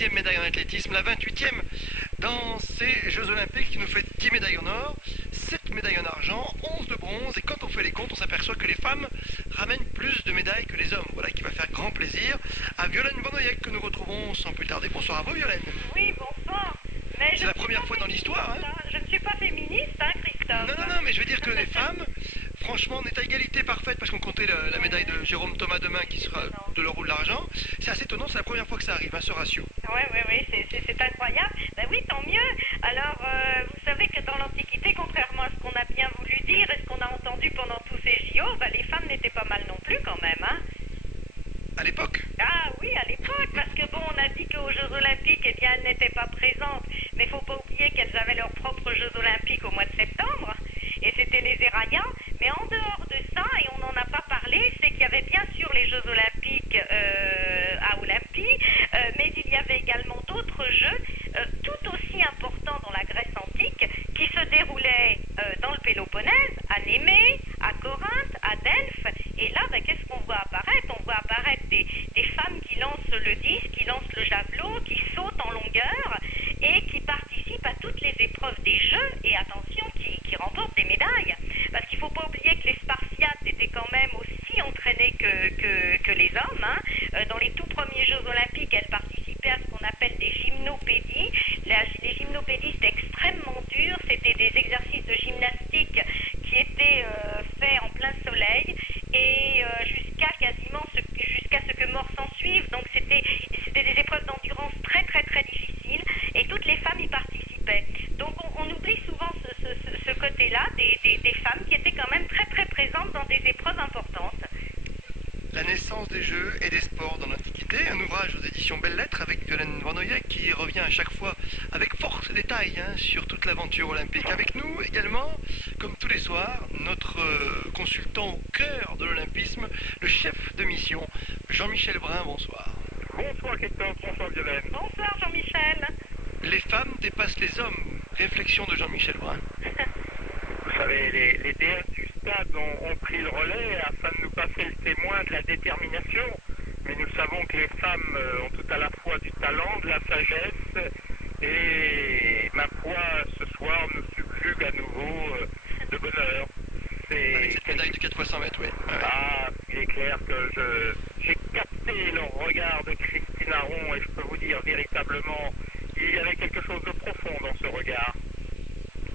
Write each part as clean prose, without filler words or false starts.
26e médaille en athlétisme, la 28e dans ces Jeux Olympiques qui nous fait 10 médailles en or, 7 médailles en argent, 11 de bronze. Et quand on fait les comptes, on s'aperçoit que les femmes ramènent plus de médailles que les hommes. Voilà qui va faire grand plaisir à Violaine Vanoyek que nous retrouvons sans plus tarder. Bonsoir à vous, Violaine. Oui, bonsoir. C'est la première fois dans l'histoire. Hein. Je ne suis pas féministe, hein, Christophe. Non, mais je veux dire que les femmes, franchement, on est à égalité parfaite parce qu'on comptait la médaille de Jérôme Thomas demain qui sera de l'or ou de l'argent. C'est assez étonnant, c'est la première fois que ça arrive, hein, ce ratio. Oui, c'est incroyable. Ben oui, tant mieux. Alors, vous savez que dans l'Antiquité, contrairement à ce qu'on a bien voulu dire et ce qu'on a entendu pendant tous ces JO, ben, les femmes n'étaient pas mal non plus quand même, hein. À l'époque? Ah oui, à l'époque, parce que bon, on a dit qu'aux Jeux Olympiques, eh bien, elles n'étaient pas présentes. Mais il ne faut pas oublier qu'elles avaient leurs propres Jeux Olympiques au mois de septembre. Et c'était les Érayens. Mais en dehors de ça, et on n'en a pas parlé, c'est qu'il y avait bien sûr les Jeux Olympiques à Olympie, mais il y avait également d'autres jeux tout aussi importants dans la Grèce antique qui se déroulaient dans le Péloponnèse, à Némée, à Corinthe, à Delphes. Et là, ben, qu'est-ce qu'on voit apparaître? On voit apparaître des femmes qui lancent le disque, qui lancent le javelot, qui sautent en longueur et qui participent à toutes les épreuves des jeux et attention, qui remportent des médailles. Parce qu'il ne faut pas oublier que les Spartiates étaient quand même aussi entraînés que les hommes. Hein. Dans les tout premiers Jeux Olympiques, elles participaient à ce qu'on appelle des gymnopédies. Les gymnopédies, c'était extrêmement dur. C'était des exercices de gymnastique qui étaient faits en plein soleil et jusqu'à ce que mort s'en suive. Donc c'était des épreuves d'endurance très très très difficiles et toutes les femmes y participaient. Donc on oublie souvent ce côté-là des femmes qui étaient quand même très très présentes dans des épreuves importantes. La naissance des Jeux et des sports dans l'Antiquité, un ouvrage aux éditions Belles Lettres avec Violaine Vanoyek qui revient à chaque fois avec force et détail sur toute l'aventure olympique. Avec nous également, comme tous les soirs, notre consultant au cœur de l'olympisme, le chef de mission, Jean-Michel Brun, bonsoir. Bonsoir Christophe, bonsoir Violaine. Bonsoir Jean-Michel. Les femmes dépassent les hommes. Réflexion de Jean-Michel Brun. Vous savez, les DS du stade ont pris le relais afin de nous passer le témoin de la détermination. Mais nous savons que les femmes ont tout à la fois du talent, de la sagesse et, ma foi, ce soir nous subjuguent à nouveau de bonheur. Avec cette médaille de 4 x 100 mètres, oui. Ah, il est clair que j'ai capté le regard de Christine Aron et je peux vous dire véritablement, il y avait quelque chose de profond dans ce regard.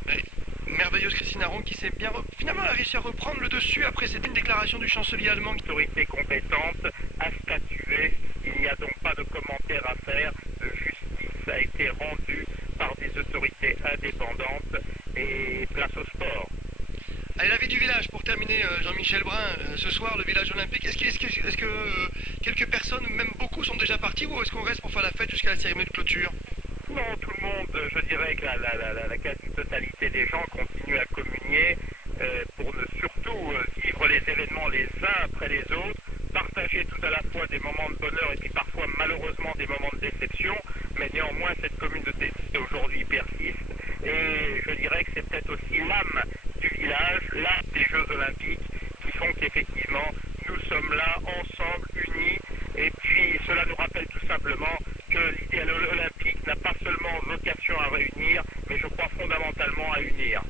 Oui. Merveilleuse Christine Aron qui s'est bien finalement réussi à reprendre le dessus après cette déclaration du chancelier allemand. L'autorité compétente a statué, il n'y a donc pas de commentaire à faire, justice a été rendue par des autorités indépendantes et place au sport. Allez, la vie du village, pour terminer, Jean-Michel Brun, ce soir, le village olympique, est-ce que quelques personnes, même beaucoup, sont déjà partis ou est-ce qu'on reste pour faire la fête jusqu'à la cérémonie de clôture? Non, tout le monde, je dirais que la quasi-totalité des gens continuent à communier pour ne surtout vivre les événements les uns après les autres, partager tout à la fois des moments de bonheur et puis parfois malheureusement des moments de déception, mais néanmoins cette communauté aujourd'hui persiste et je dirais que c'est peut-être aussi l'âme du village, l'âme des Jeux Olympiques qui font qu'effectivement nous sommes là ensemble, unis et puis cela nous rappelle tout simplement que l'idéal olympique n'a pas seulement vocation à réunir, mais je crois fondamentalement à unir.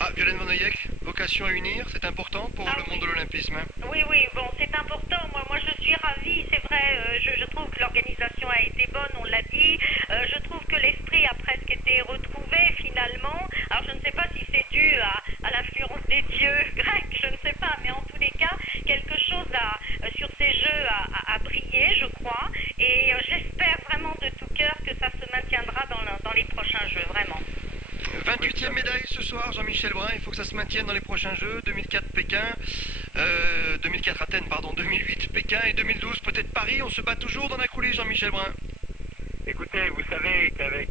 Ah, Violaine Vanoyek, vocation à unir, c'est important pour le monde de l'olympisme. Oui, bon, c'est important. Moi, je suis ravie, c'est vrai. Je trouve que l'organisation a été bonne, on l'a dit. Je trouve que l'esprit a presque été retrouvé finalement. Alors, je ne sais pas si c'est dû à l'influence des dieux grecs, je ne sais pas, mais en tous les cas, quelque chose sur ces jeux a brillé, je crois. Et j'espère vraiment de tout cœur que ça se maintiendra dans les prochains jeux, vraiment. 28e médaille ce soir, Jean-Michel Brun, il faut que ça se maintienne dans les prochains Jeux, 2004 Pékin, 2004 Athènes, pardon, 2008 Pékin et 2012 peut-être Paris, on se bat toujours dans la coulisse, Jean-Michel Brun. Écoutez, vous savez qu'avec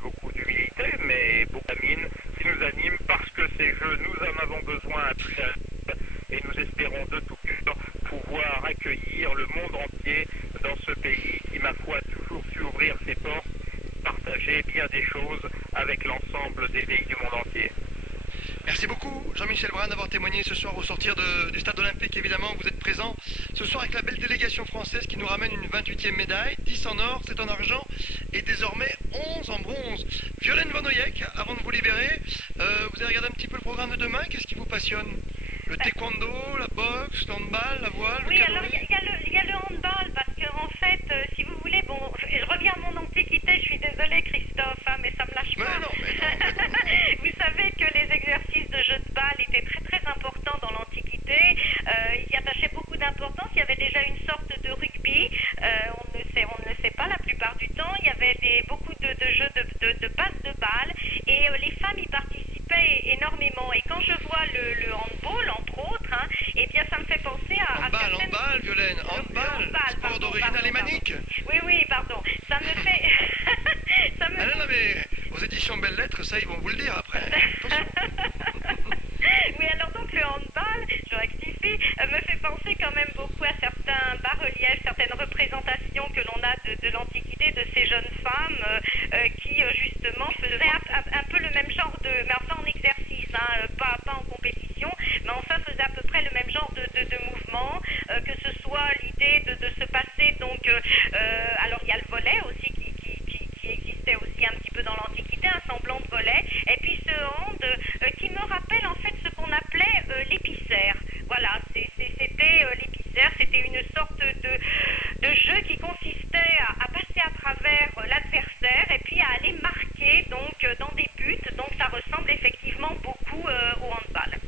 beaucoup d'humilité, mais beaucoup d'amine, qui nous anime, parce que ces Jeux, nous en avons besoin à plus d'un, et nous espérons de tout cœur pouvoir accueillir le monde entier dans ce pays qui, ma foi, a toujours su ouvrir ses portes, partager bien des choses avec l'ensemble des pays du monde entier. Merci beaucoup. Jean-Michel Brun d'avoir témoigné ce soir au sortir du stade olympique. Évidemment, vous êtes présent ce soir avec la belle délégation française qui nous ramène une 28e médaille, 10 en or, 7 en argent et désormais 11 en bronze. Violaine Van Oyek, avant de vous libérer, vous avez regardé un petit peu le programme de demain, qu'est-ce qui vous passionne? Le taekwondo, la boxe, le handball, la voile? Oui, alors il y a le handball, parce que en fait, si vous voulez, bon, je reviens à mon antiquité, je suis désolée Christophe, hein, mais ça me lâche pas. Mais non. Vous savez que les exercices de jeu de balle étaient très très importants dans l'Antiquité, ils y attachaient beaucoup d'importance, il y avait déjà une sorte de rugby, on ne le sait pas la plupart du temps, il y avait beaucoup de jeux de passes de balles, et les femmes y participaient énormément, et quand je vois le handball, entre autres, hein, eh bien ça me fait penser à Handball, Violaine, handball, sport d'origine alémanique. Oui, pardon, ça me fait... Ah non, mais aux éditions Belles Lettres, ça, ils vont vous le dire après. Attention. Oui, alors donc le handball, je rectifie, me fait penser quand même beaucoup à certains bas-reliefs, certaines représentations que l'on a de l'Antiquité, de ces jeunes femmes qui justement faisaient un peu le même genre de... mais enfin en exercice, hein, pas en compétition, mais enfin faisaient à peu près le même genre de mouvement, que ce soit l'idée de se passer donc... alors il y a le volley aussi qui existait aussi un petit peu dans l'Antiquité, un semblant de volley, et puis ce hand qui me rappelle en fait ce qu'on appelait l'épicère. Voilà, c'était l'épicère, c'était une sorte de jeu qui consistait à passer à travers l'adversaire et puis à aller marquer donc dans des buts, donc ça ressemble effectivement beaucoup au handball.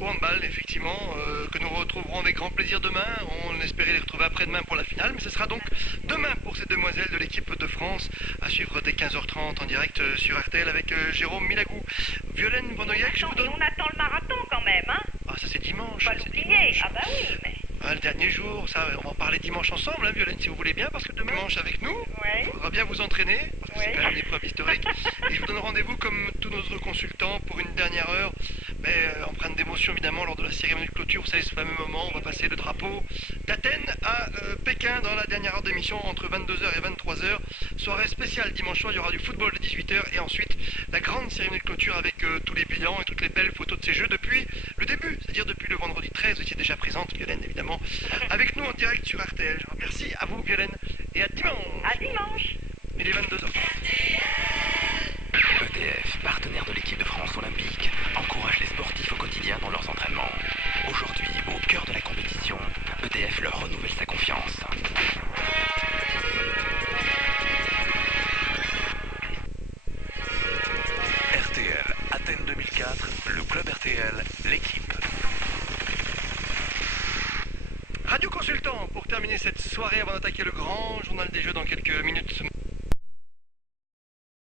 Au handball, effectivement, que nous retrouverons avec grand plaisir demain. On espérait les retrouver après-demain pour la finale, mais ce sera donc demain pour ces demoiselles de l'équipe de France, à suivre dès 15h30 en direct sur RTL avec Jérôme Milagou. Violaine Van Oyek, je vous donne... On attend le marathon quand même, hein? Ah, ça c'est dimanche. Pas l'oublier, ah bah oui, mais... Le dernier jour, ça, on va en parler dimanche ensemble, hein, Violaine, si vous voulez bien, parce que demain, dimanche avec nous, il faudra bien vous entraîner, parce que c'est quand même une épreuve historique. Et je vous donne rendez-vous, comme tous nos autres consultants, pour une dernière heure, mais empreinte d'émotion évidemment, lors de la cérémonie de clôture. Vous savez, ce fameux moment, on va passer le drapeau d'Athènes à Pékin dans la dernière heure d'émission, entre 22h et 23h. Soirée spéciale dimanche soir, il y aura du football de 18h, et ensuite la grande cérémonie de clôture avec tous les bilans et toutes les belles photos de ces jeux depuis le début, c'est-à-dire depuis le vendredi 13, vous étiez déjà présente, Violaine, évidemment, avec nous en direct sur RTL. Merci à vous, Violaine, et à dimanche. À dimanche. Il est 22h. EDF, partenaire de l'équipe de France olympique, encourage les sportifs au quotidien dans leurs entraînements. Aujourd'hui, au cœur de la compétition, EDF leur renouvelle sa confiance. RTL, Athènes 2004, le club RTL, l'équipe. Radio Consultant, pour terminer cette soirée avant d'attaquer le grand journal des jeux dans quelques